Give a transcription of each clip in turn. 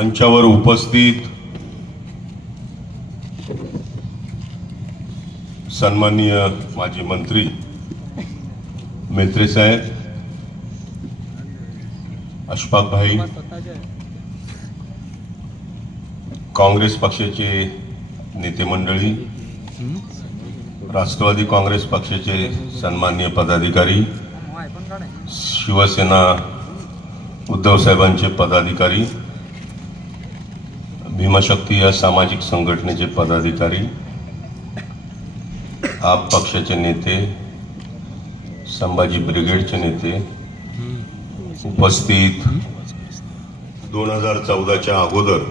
मंचावर उपस्थित सन्माननीय माजी मंत्री मेत्रे साहेब अशफाक भाई काँग्रेस पक्षाचे नेते मंडळी राष्ट्रवादी काँग्रेस पक्षाचे सन्माननीय पदाधिकारी शिवसेना उद्धव साहेबांचे पदाधिकारी भीमशक्ती या सामाजिक संघटनेचे पदाधिकारी आप पक्षाचे नेते संभाजी ब्रिगेडचे नेते उपस्थित दोन हजार चौदाच्या अगोदर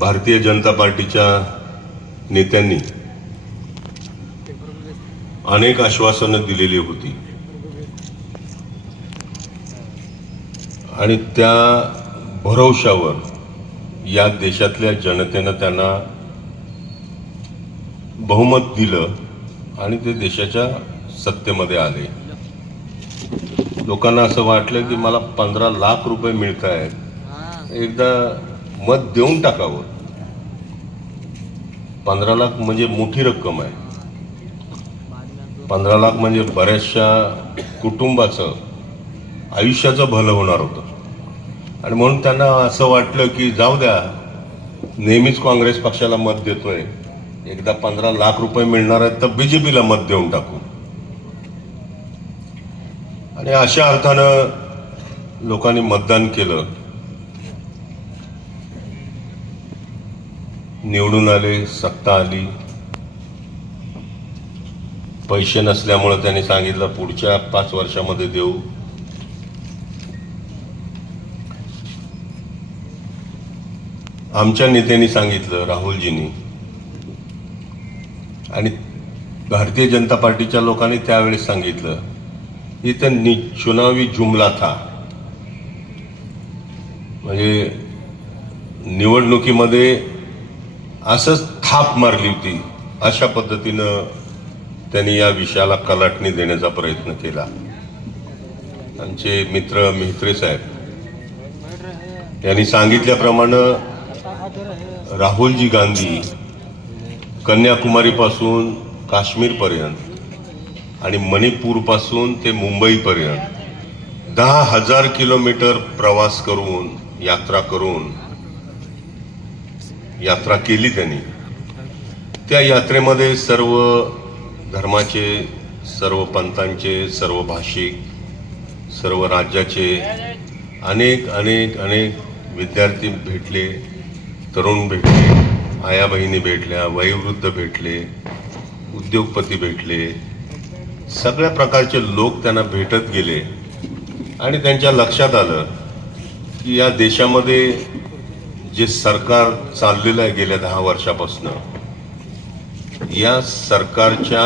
भारतीय जनता पार्टीच्या नेत्यांनी अनेक आश्वासनं दिलेली होती. आणि त्या भरवशावर या देशातल्या जनतेनं त्यांना बहुमत दिलं आणि ते देशाच्या सत्तेमध्ये आले. लोकांना असं वाटलं की मला पंधरा लाख रुपये मिळत आहेत एकदा मत देऊन टाकावं. पंधरा लाख म्हणजे मोठी रक्कम आहे. पंधरा लाख म्हणजे बऱ्याचशा कुटुंबाचं आयुष्याचं भलं होणार होतं. आणि म्हणून त्यांना असं वाटलं की जाऊ द्या नेहमीच काँग्रेस पक्षाला मत देतोय. एकदा पंधरा लाख रुपये मिळणार आहेत तर बीजेपीला मत देऊन टाकू. आणि अशा अर्थानं लोकांनी मतदान केलं. निवडून आले सत्ता आली. पैसे नसल्यामुळे त्यांनी सांगितलं पुढच्या पाच वर्षामध्ये देऊ. आमच्या नेत्यांनी सांगितलं राहुलजींनी. आणि भारतीय जनता पार्टीच्या लोकांनी त्यावेळेस सांगितलं इथं नि चुनावी जुमला था. म्हणजे निवडणुकीमध्ये असंच थाप मारली होती. अशा पद्धतीनं त्यांनी या विषयाला कलाटणी देण्याचा प्रयत्न केला. आमचे मित्र मेहत्रे साहेब यांनी सांगितल्याप्रमाणे राहुलजी गांधी कन्याकुमारीपासून काश्मीरपर्यंत आणि मणिपूरपासून ते मुंबईपर्यंत दहा हजार किलोमीटर प्रवास करून यात्रा करून यात्रा केली त्यांनी. त्या यात्रेमध्ये सर्व धर्माचे सर्व पंथांचे सर्व भाषिक सर्व राज्याचे अनेक अनेक अनेक विद्यार्थी भेटले. तरुण भेटले आया बहिणी भेटल्या वयोवृद्ध भेटले उद्योगपती भेटले सगळ्या प्रकारचे लोक त्यांना भेटत गेले. आणि त्यांच्या लक्षात आलं की या देशामध्ये जे सरकार चाललेलं आहे गेल्या दहा वर्षापासून या सरकारच्या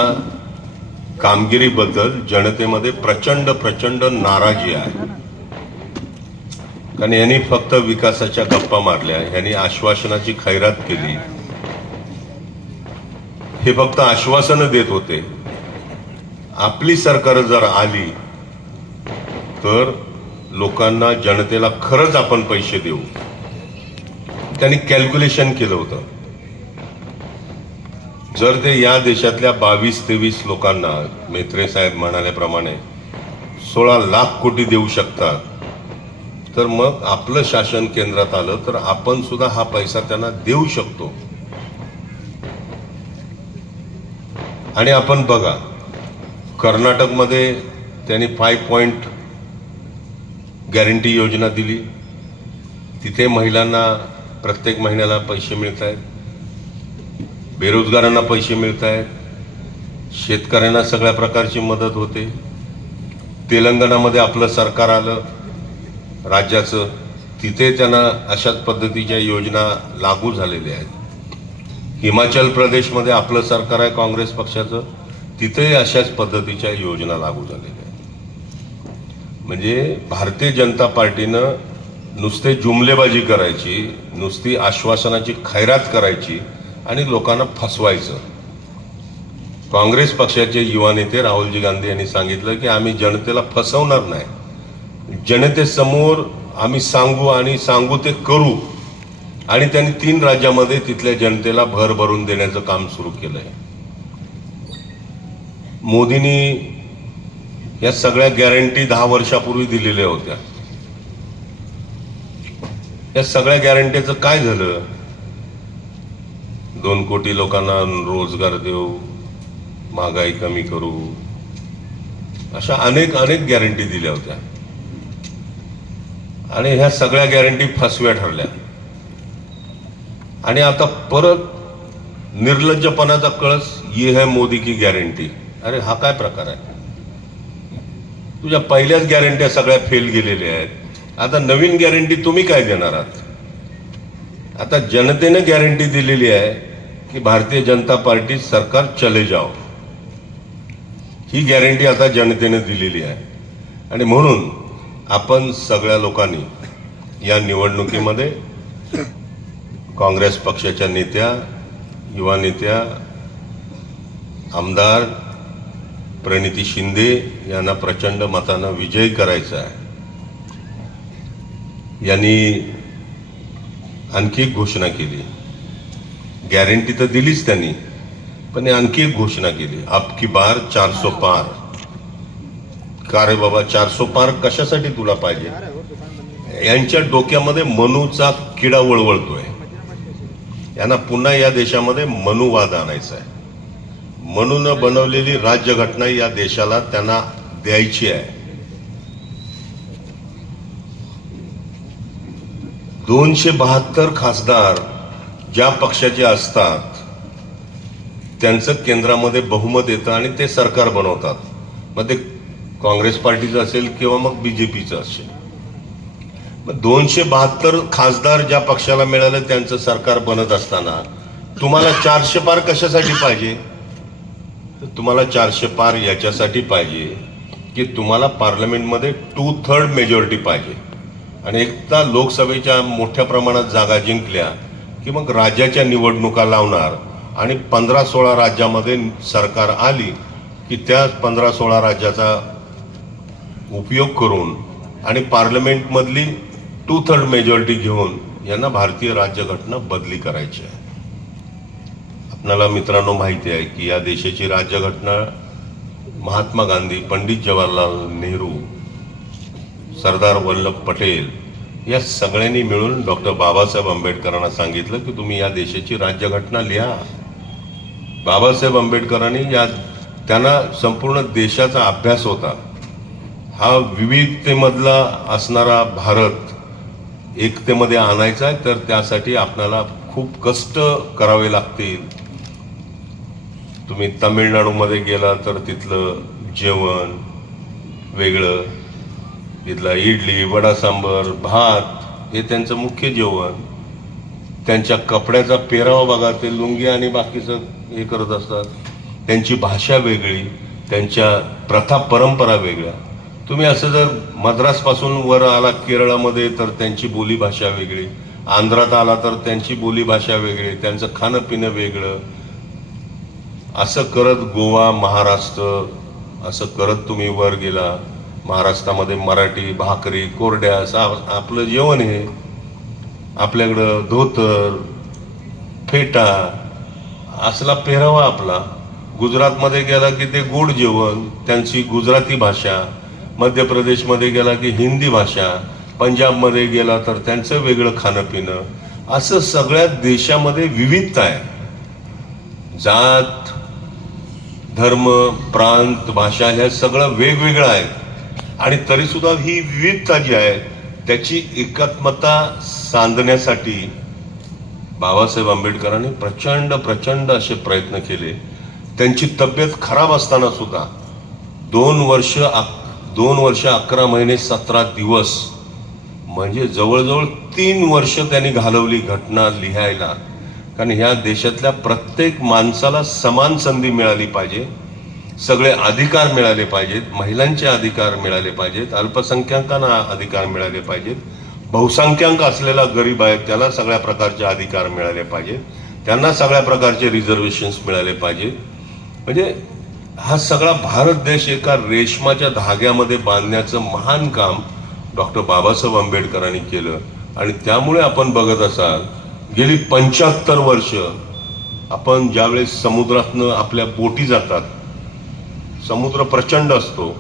कामगिरीबद्दल जनतेमध्ये प्रचंड प्रचंड नाराजी आहे. कारण यांनी फक्त विकासाच्या गप्पा मारल्या. यांनी आश्वासनाची खैरात केली. हे फक्त आश्वासनं देत होते. आपली सरकार जर आली तर लोकांना जनतेला खरंच आपण पैसे देऊ. त्यांनी कॅल्क्युलेशन केलं होतं. जर ते या देशातल्या बावीस तेवीस लोकांना मेत्रे साहेब म्हणाल्याप्रमाणे सोळा लाख कोटी देऊ शकतात तर मग आपलं शासन केंद्रात आलं तर आपण सुद्धा हा पैसा त्यांना देऊ शकतो. आणि आपण बघा कर्नाटकमध्ये त्यांनी फाय पॉईंट गॅरंटी योजना दिली. तिथे महिलांना प्रत्येक महिन्याला पैसे मिळत आहेत बेरोजगारांना पैसे मिळत आहेत शेतकऱ्यांना सगळ्या प्रकारची मदत होते. तेलंगणामध्ये आपलं सरकार आलं. राज्याचं तिथे त्यांना अशाच पद्धतीच्या योजना लागू झालेल्या आहेत. हिमाचल प्रदेशमध्ये आपलं सरकार आहे काँग्रेस पक्षाचं तिथेही अशाच पद्धतीच्या योजना लागू झालेल्या आहेत. म्हणजे भारतीय जनता पार्टीनं नुसते जुमलेबाजी करायची नुसती आश्वासनाची खैरात करायची आणि लोकांना फसवायचं. काँग्रेस पक्षाचे युवा नेते राहुलजी गांधी यांनी सांगितलं की आम्ही जनतेला फसवणार नाही. जनतेसमोर आम्ही सांगू आणि सांगू ते करू. आणि त्यांनी तीन राज्यामध्ये तिथल्या जनतेला भर भरून देण्याचं काम सुरू केलंय. मोदींनी या सगळ्या गॅरंटी दहा वर्षापूर्वी दिलेल्या होत्या. या सगळ्या गॅरंटीचं काय झालं? दोन कोटी लोकांना रोजगार देऊ महागाई कमी करू अशा अनेक अनेक गॅरंटी दिल्या होत्या. आणि ह्या सगळ्या गॅरंटी फसव्या ठरल्या. आणि आता परत निर्लज्जपणाचा कळस ये है मोदी की गॅरंटी अरे हा काय प्रकार आहे? तुझ्या पहिल्याच गॅरंट्या सगळ्या फेल गेलेल्या आहेत. आता नवीन गॅरंटी तुम्ही काय देणार आहात? आता जनतेनं गॅरंटी दिलेली आहे की भारतीय जनता पार्टी सरकार चले जाओ. ही गॅरंटी आता जनतेने दिलेली आहे. आणि म्हणून आपण सगळ्या लोकांनी या निवडणुकीमध्ये काँग्रेस पक्षाच्या नेत्या युवा नेत्या आमदार प्रणिती शिंदे यांना प्रचंड मतानं विजय करायचा आहे. यांनी आणखी एक घोषणा केली. गॅरंटी तर दिलीच त्यांनी पण आणखी एक घोषणा केली. अब की बार चारसो पार. का रे बाबा? चारसो पार कशासाठी तुला पाहिजे? यांच्या डोक्यामध्ये मनूचा किडा वळवळतोय. यांना पुन्हा या देशामध्ये मनुवाद आणायचा आहे. मनून बनवलेली राज्यघटना या देशाला त्यांना द्यायची आहे. दोनशे बहात्तर खासदार ज्या पक्षाचे असतात त्यांचं केंद्रामध्ये बहुमत येतं आणि ते सरकार बनवतात. मग ते काँग्रेस पार्टीचं असेल किंवा मग बीजेपीचं असेल. मग दोनशे बहात्तर खासदार ज्या पक्षाला मिळालं त्यांचं सरकार बनत असताना तुम्हाला चारशे पार कशासाठी पाहिजे? तर तुम्हाला चारशे पार याच्यासाठी पाहिजे की तुम्हाला पार्लमेंटमध्ये टू थर्ड मेजॉरिटी पाहिजे. आणि एकदा लोकसभेच्या मोठ्या प्रमाणात जागा जिंकल्या की मग राज्याच्या निवडणुका लावणार आणि पंधरा सोळा राज्यामध्ये सरकार आली की त्या पंधरा सोळा राज्याचा उपयोग करून आणि पार्लमेंटमधली टू थर्ड मेजॉरिटी घेऊन यांना भारतीय राज्यघटना बदली करायची आहे. आपल्याला मित्रांनो माहिती आहे की या देशाची राज्यघटना महात्मा गांधी पंडित जवाहरलाल नेहरू सरदार वल्लभ पटेल या सगळ्यांनी मिळून डॉक्टर बाबासाहेब आंबेडकरांना सांगितलं की तुम्ही या देशाची राज्यघटना लिहा. बाबासाहेब आंबेडकरांनी या त्यांना संपूर्ण देशाचा अभ्यास होता. हा विविधतेमधला असणारा भारत एकतेमध्ये आणायचा आहे तर त्यासाठी आपल्याला खूप कष्ट करावे लागतील. तुम्ही तामिळनाडूमध्ये गेला तर तिथलं जेवण वेगळं. तिथला इडली वडा सांबर भात हे त्यांचं मुख्य जेवण. त्यांच्या कपड्याचा पेरावा बघा ते लुंगी आणि बाकीचं हे करत असतात. त्यांची भाषा वेगळी त्यांच्या प्रथा परंपरा वेगळ्या. तुम्ही असं जर मद्रासपासून वर आला केरळामध्ये तर त्यांची बोलीभाषा वेगळी. आंध्रात आला तर त्यांची बोलीभाषा वेगळी. त्यांचं खाणं पिणं वेगळं. असं करत गोवा महाराष्ट्र असं करत तुम्ही वर गेला. महाराष्ट्रामध्ये मराठी भाकरी कोरड्या असं आपलं जेवण हे. आपल्याकडं धोतर फेटा असला पेहरावा आपला. गुजरातमध्ये गेला की ते गोड जेवण त्यांची गुजराती भाषा. मध्य प्रदेशमध्ये गेला की हिंदी भाषा पंजाबमध्ये गेला तर त्यांचं वेगळं खाणं पिणं असं सगळ्या देशामध्ये विविधता आहे. जात धर्म प्रांत भाषा ह्या सगळं वेगवेगळं आहे आणि तरी सुद्धा ही विविधता जी आहे त्याची एकात्मता सांधण्यासाठी बाबासाहेब आंबेडकरांनी प्रचंड प्रचंड असे प्रयत्न केले. त्यांची तब्येत खराब असताना सुद्धा दोन वर्ष दोन वर्ष अकरा महिने सतरा दिवस. म्हणजे जवळजवळ तीन वर्ष त्यांनी घालवली घटना लिहायला. कारण ह्या देशातल्या प्रत्येक माणसाला समान संधी मिळाली पाहिजे. सगळे अधिकार मिळाले पाहिजेत. महिलांचे अधिकार मिळाले पाहिजेत. अल्पसंख्याकांना अधिकार मिळाले पाहिजेत. बहुसंख्याक असलेला गरीब आहे त्याला सगळ्या प्रकारचे अधिकार मिळाले पाहिजेत. त्यांना सगळ्या प्रकारचे रिझर्वेशन्स मिळाले पाहिजेत. म्हणजे हा सगळा भारत देश एका रेशमाच्या धाग्यामध्ये बांधण्याचं महान काम डॉक्टर बाबासाहेब आंबेडकरांनी केलं. आणि त्यामुळे आपण बघत असाल गेली पंच्याहत्तर वर्ष आपण ज्यावेळेस समुद्रातनं आपल्या बोटी जातात समुद्र प्रचंड असतो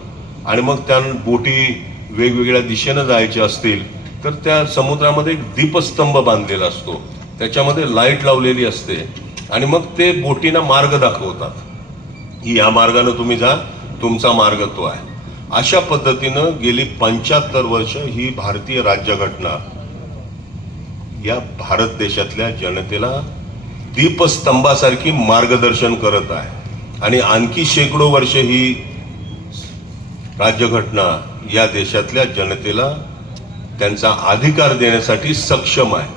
आणि मग त्या बोटी वेगवेगळ्या दिशेनं जायचे असतील तर त्या समुद्रामध्ये एक दीपस्तंभ बांधलेला असतो. त्याच्यामध्ये लाइट लावलेली असते आणि मग ते बोटीना मार्ग दाखवतात. की या मार्गानं तुम्ही जा तुमचा मार्ग तो आहे. अशा पद्धतीनं गेली पंच्याहत्तर वर्ष ही भारतीय राज्यघटना या भारत देशातल्या जनतेला दीपस्तंभासारखी मार्गदर्शन करत आहे. आणि आणखी शेकडो वर्ष ही राज्यघटना या देशातल्या जनतेला त्यांचा अधिकार देण्यासाठी सक्षम आहे.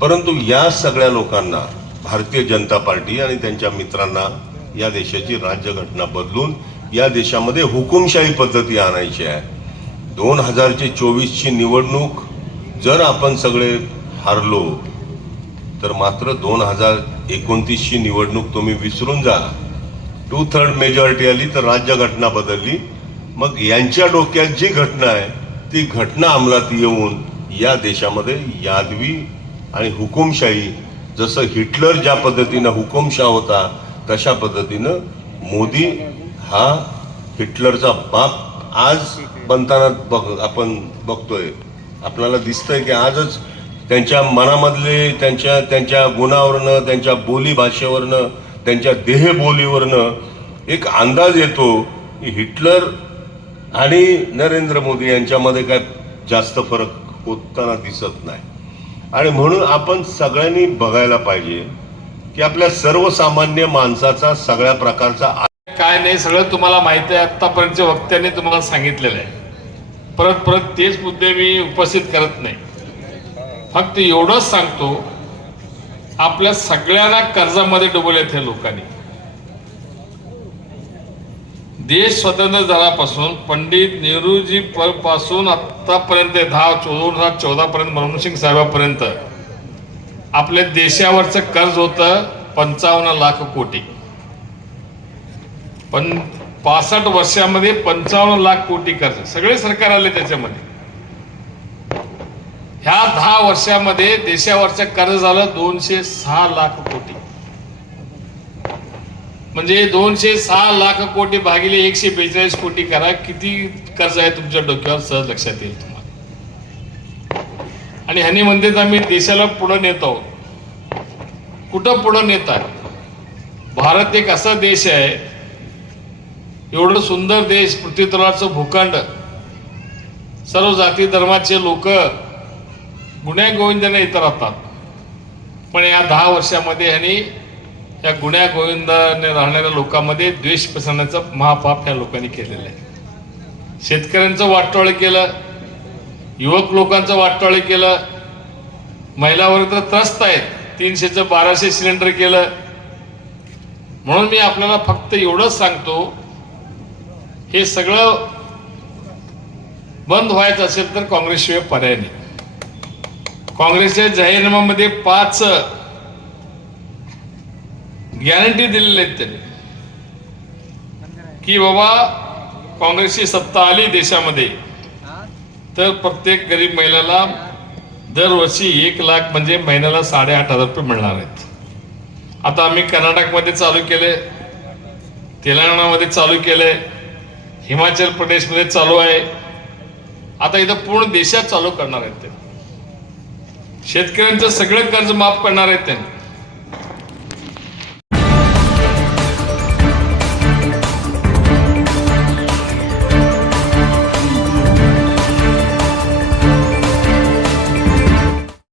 परंतु या सगळ्या लोकांना भारतीय जनता पार्टी आणि त्यांच्या मित्रांना या देशाची राज्यघटना बदलून या देशामध्ये हुकुमशाही पद्धती आणायची आहे. दोन हजारचे चोवीसची निवडणूक जर आपण सगळे हारलो तर मात्र दोन हजार एकोणतीसची निवडणूक तुम्ही विसरून जा. टू थर्ड मेजॉरिटी आली तर राज्यघटना बदलली. मग यांच्या डोक्यात जी घटना आहे ती घटना अंमलात येऊन या देशामध्ये यादवी आणि हुकुमशाही जसं हिटलर ज्या पद्धतीनं हुकुमशाह होता तशा पद्धतीनं मोदी हा हिटलरचा बाप आज बनताना बघ आपण बघतोय. आपल्याला दिसतंय की आजच त्यांच्या मनामधले त्यांच्या त्यांच्या गुणावरनं त्यांच्या बोली भाषेवरनं त्यांच्या देहबोलीवरनं एक अंदाज येतो की हिटलर आणि नरेंद्र मोदी यांच्यामध्ये काय जास्त फरक होताना दिसत नाही. आणि म्हणून आपण सगळ्यांनी बघायला पाहिजे की आपल्या सर्वसामान्य माणसाचा सगळ्या प्रकारचा काय नाही सगळं तुम्हाला माहिती आहे. आतापर्यंतच्या वक्त्यांनी तुम्हाला सांगितलेलं आहे. परत परत तेच मुद्दे मी उपस्थित करत नाही. फक्त एवढंच सांगतो आपल्या सगळ्यांना कर्जामध्ये डुबवलेत हे लोकांनी. देश स्वतंत्र झाल्यापासून पंडित नेहरूजी पासून आतापर्यंत दहा दोन हजार चौदा पर्यंत मनमोहन सिंग साहेबापर्यंत आपल्या देशावरचं कर्ज होतं पंचावन्न लाख कोटी. पण पासष्ट वर्षामध्ये पंचावन्न लाख कोटी कर्ज. सगळे सरकार आले त्याच्यामध्ये. ह्या दहा वर्षामध्ये देशावरचं कर्ज झालं दोनशे सहा लाख कोटी. म्हणजे दोनशे सहा लाख कोटी भागिले एकशे बेचाळीस कोटी करा. किती कर्ज आहे तुमच्या डोक्यावर? सहज लक्षात येईल. आणि ह्यांनी म्हणतात आम्ही देशाला पुढं नेत. आहोत कुठं पुढं नेत आहे भारत एक असा देश आहे एवढं सुंदर देश पृथ्वीतलाचं भूखंड. सर्व जाती धर्माचे लोक गुन्ह्या गोविंदाने इथं राहतात. पण या दहा वर्षामध्ये ह्यांनी या गुन्ह्या गोविंदाने राहणाऱ्या लोकांमध्ये द्वेष पसरण्याचं महापाप ह्या लोकांनी केलेलं आहे. शेतकऱ्यांचं वाटोळ केलं युवक लोकांचं वाटोळ केलं. महिला वर्ग तर त्रस्त आहेत. तीनशेचं बाराशे सिलेंडर केलं. म्हणून मी आपल्याला फक्त एवढंच सांगतो हे सगळं बंद व्हायचं असेल तर काँग्रेसशिवाय पर्याय नाही. काँग्रेसच्या जाहीरनाम्यामध्ये पाच गॅरंटी दिलेल्या आहेत त्यांनी. की बाबा काँग्रेसची सत्ता आली देशामध्ये. तर प्रत्येक गरीब महिलाला दरवर्षी एक लाख म्हणजे महिन्याला साडेआठ हजार रुपये मिळणार आहेत. आता आम्ही कर्नाटकमध्ये चालू केले तेलंगणामध्ये चालू केले हिमाचल प्रदेशमध्ये चालू आहे. आता इथं पूर्ण देशात चालू करणार आहेत ते. शेतकऱ्यांचं सगळं कर्ज माफ करणार आहेत त्यांनी